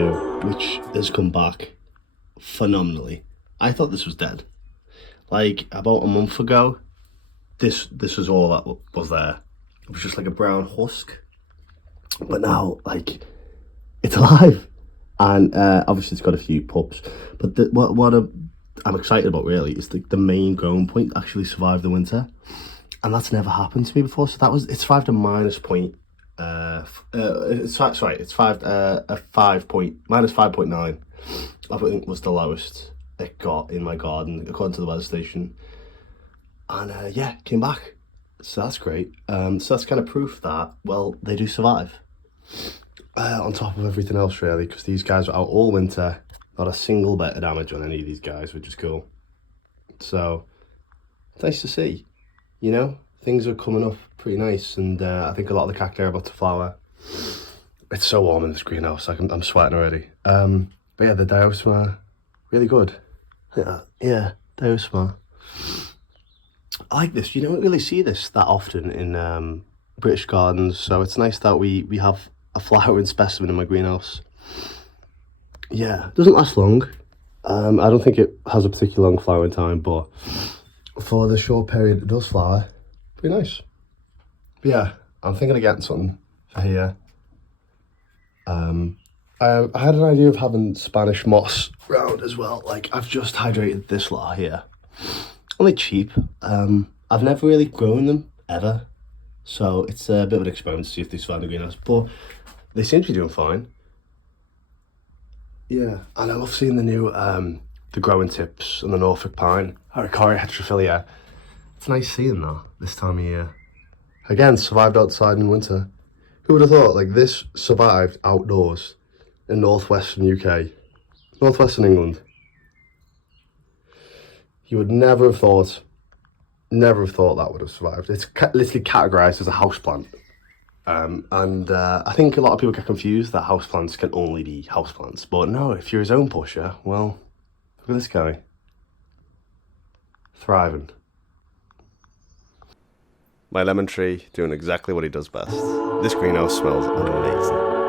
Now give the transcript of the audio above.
basjoo, which has come back phenomenally. I thought this was dead. Like about a month ago, this was all that was there. It was just like a brown husk. But now, like, it's alive. And obviously it's got a few pups. But what I'm excited about really is the main growing point actually survived the winter. And that's never happened to me before. So it survived a minus point. It's five a 5 point minus 5.9. I think was the lowest it got in my garden according to the weather station. And yeah, came back. So that's great. So that's kind of proof that, well, they do survive. On top of everything else really, because these guys were out all winter, not a single bit of damage on any of these guys, which is cool. So it's nice to see, you know, things are coming up pretty nice, and I think a lot of the cacti are about to flower. It's so warm in this greenhouse, like I'm sweating already. But yeah, the diosma, really good. Yeah, diosma. I like this. You don't really see this that often in British gardens, so it's nice that we have a flowering specimen in my greenhouse. Yeah, it doesn't last long. I don't think it has a particularly long flowering time, but for the short period it does flower, pretty nice. But yeah, I'm thinking of getting something for here. I had an idea of having Spanish moss round as well. Like, I've just hydrated this lot here. Only cheap. I've never really grown them, ever. So it's a bit of an experiment to see if they survive the greenhouse. But they seem to be doing fine. Yeah, and I love seeing the new, the growing tips and the Norfolk pine. Araucaria heterophylla. It's nice seeing that this time of year. Again, survived outside in winter. Who would have thought, like, this survived outdoors in northwestern UK, northwestern England. You would never have thought that would have survived. It's literally categorized as a houseplant. I think a lot of people get confused that houseplants can only be houseplants. But no, if you're a zone pusher, well, look at this guy. Thriving. My lemon tree doing exactly what he does best. This greenhouse smells amazing.